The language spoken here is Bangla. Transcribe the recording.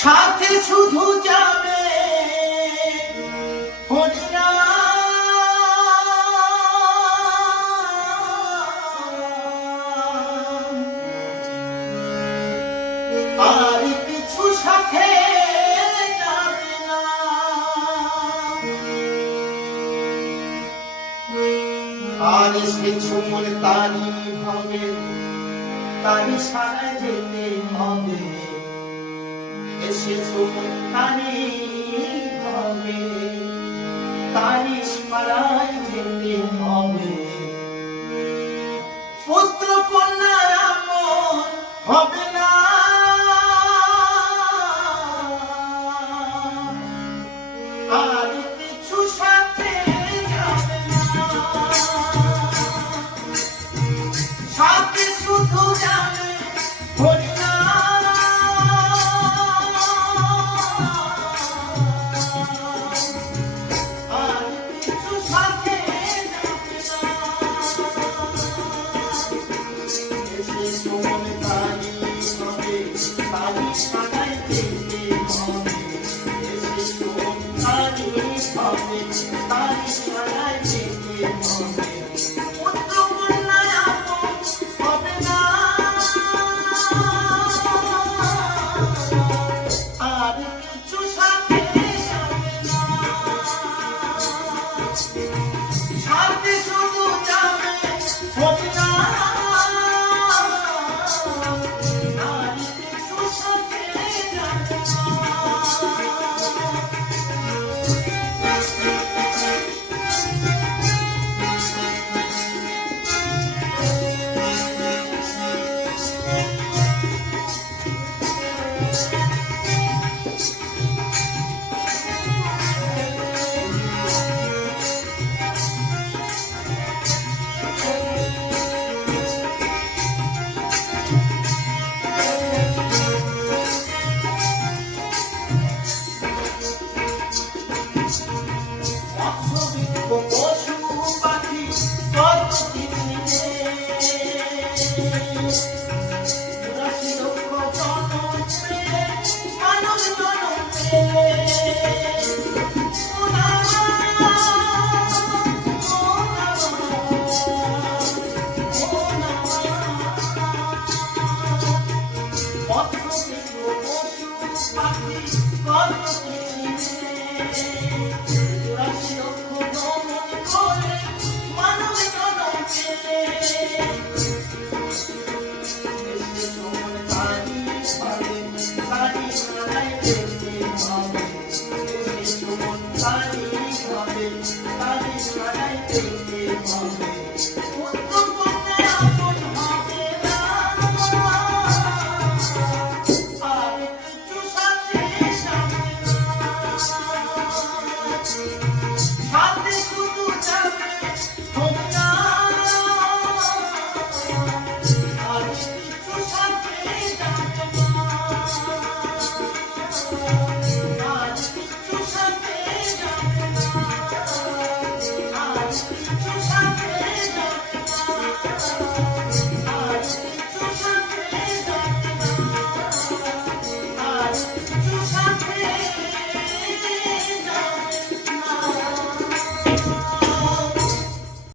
সাথে শুধু যাবে হরিনাম, আর কিছু সাথে যাবে না। আর সে ঝুমুর তারি হবে, তারি সারা যেতে হবে, এসে ঝুমুর তারি হবে, তারি সারাই যেতে হবে। পুত্র কন্যা আপন হবে না, আর কিছু সাথে যাবে না। সাথে শুধু যাবে হরিনাম, আর কিছু সাথে যাবে না। এসে মন তারি হবে, তারি সারাই যেতে হবে, এসে মন তারি হবে, তারি সারাই যেতে হবে। পুত্র কন্যা আপন হবে না, আর কিছু সাথে যাবে না। সাথে শুধু যাবে হরিনাম, আর কিছু সাথে যাবে না। পশু পাখি কত কিছু